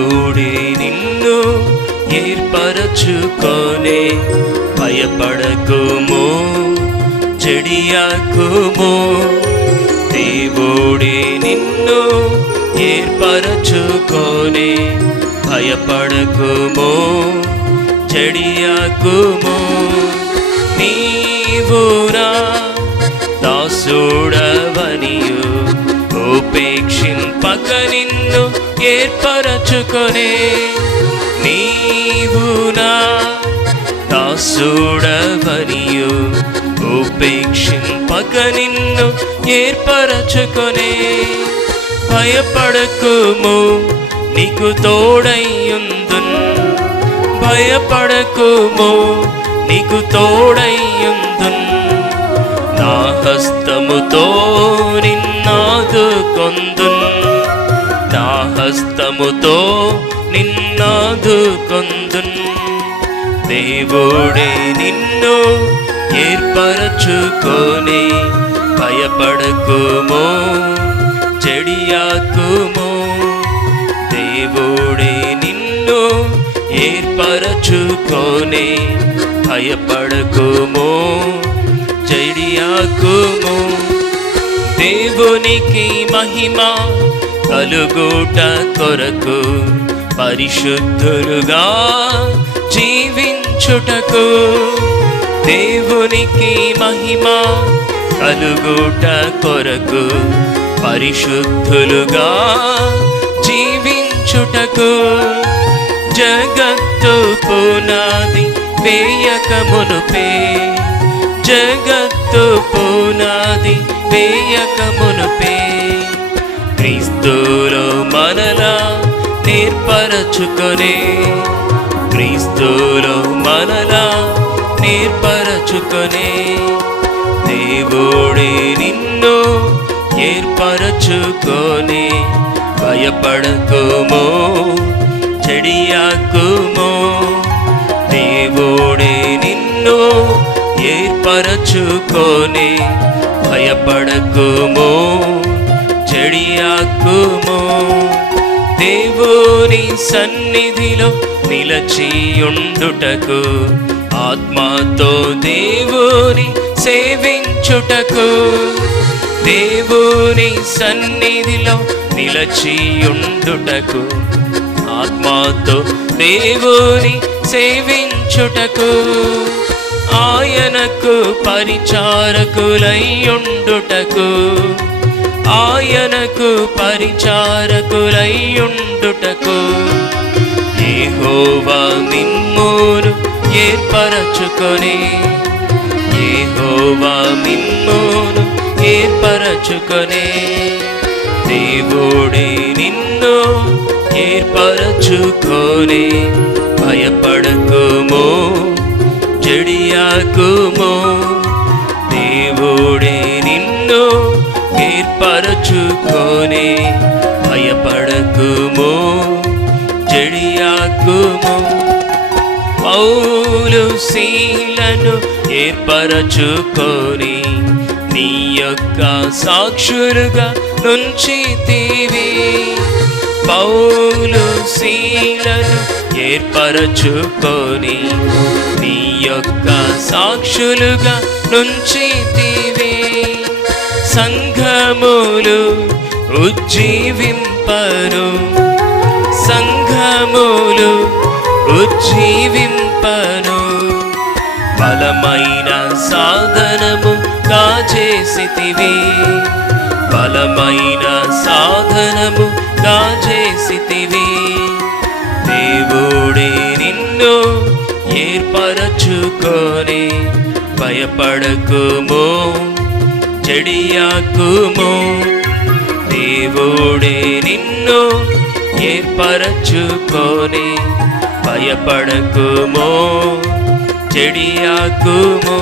దేవుడే నిన్ను ఏర్పరచుకొనే, భయపడకుము చెడియాకుము. దేవుడే నిన్ను ఏర్పరచుకొనే, భయపడకుము చెడియాకుము. నీవు నా దాసుడవనియు ఉపేక్షింపక నిన్ను ఏర్పరచుకొనే, నీవు నా దాసుడవనియు ఉపేక్షింపక నిన్ను ఏర్పరచుకొనే. భయపడకుము నీకు తోడైయుందున్, భయపడకుము నీకు తోడైయుందున్. నా హస్తముతో నిన్నాదుకొందున్, నా హస్తముతో నిన్నాదుకొందున్. దేవుడే నిన్ను ఏర్పరచుకొనే, భయపడకుము చెడియాకుము. దేవుడే నిన్ను ఏర్పరచుకొనే, భయపడకుము చెడియాకుము. దేవునికి మహిమ కలుగుట కొరకు పరిశుద్ధులుగా జీవించుటకు, దేవునికి మహిమ కలుగుట కొరకు పరిశుద్ధులుగా జీవించుటకు. జగత్తు పునాది వేయక మునుపే, జగత్తు పునాది వేయక మునుపే క్రీస్తులో మనలా నేర్పరచుకొనే, క్రీస్తులో మనలా నేర్పరచుకొనే. దేవుడే నిన్ను ఏర్పరచుకొనే, భయపడకుము చెడియాకుము. దేవుడే నిన్ను ఏర్పరచుకొనే, భయపడకుము చెడియాకుము. దేవుని సన్నిధిలో నిలచియుండుటకు, ఆత్మతో దేవుని సేవించుటకు, దేవుని సన్నిధిలో నిలచియుండుటకు, ఆత్మతో దేవుని సేవించుటకు. ఆయనకు పరిచారకులైయుండుటకు, ఆయనకు పరిచారకులైయుండుటకు. యెహోవా మిమ్మును ఏర్పరచుకొనే, యెహోవా మిమ్మును ఏర్పరచుకొనే. దేవుడే నిన్ను ఏర్పరచుకొనే, భయపడకుము చెడియాకుము. దేవుడే నిన్ను ఏర్పరచుకొనే, భయపడకుము చెడియాకుము. పౌలు శీలను ఏర్పరచుకొని నీ యొక్క సాక్షులుగా నుంచితివి. పౌలు శీలను ఏర్పరచుకొని నీ యొక్క సాక్షులుగా నుంచితివి. సంఘములు ఉజ్జీవింపను, సంఘములు ఉజ్జీవింపను. బలమైన సాధనము కాచేసితివి, బలమైన సాధనము కాచేసితివి. దేవుడే నిన్ను ఏర్పరచుకొనే, భయపడకుము చెడియాకుము. దేవుడే నిన్ను ఏర్పరచుకొనే, భయపడకుము చెడియాకుము.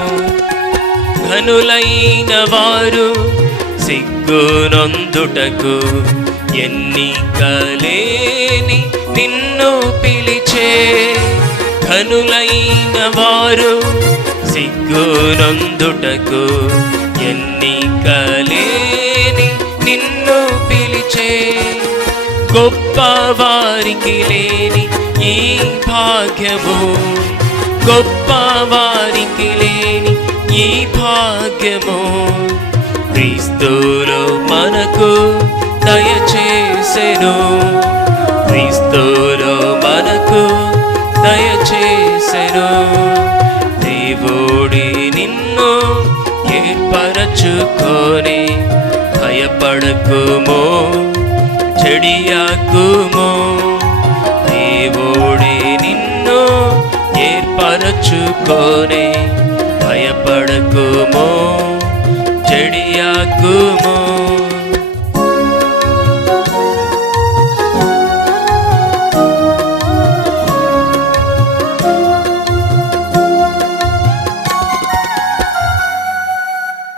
ఘనులైన వారు సిగ్గునొందుటకు ఎన్నికలేని నిన్ను పిలిచే, ఘనులైన వారు సిగ్గునొందుటకు ఎన్నికలేని నిన్ను పిలిచే. గొప్ప వారికి లేని ఈ భాగ్యము, గొప్ప వారికి లేని ఈ భాగ్యము క్రీస్తులో మనకు దయచేసెను, క్రీస్తులో మనకు దయచేసెను. దేవుడి నిన్ను ఏర్పరచుకొని భయపడకుము, చెడియాకుము. దేవుడి నిన్ను ఏర్పరచుకొని భయపడకుము, చెడియాకుము.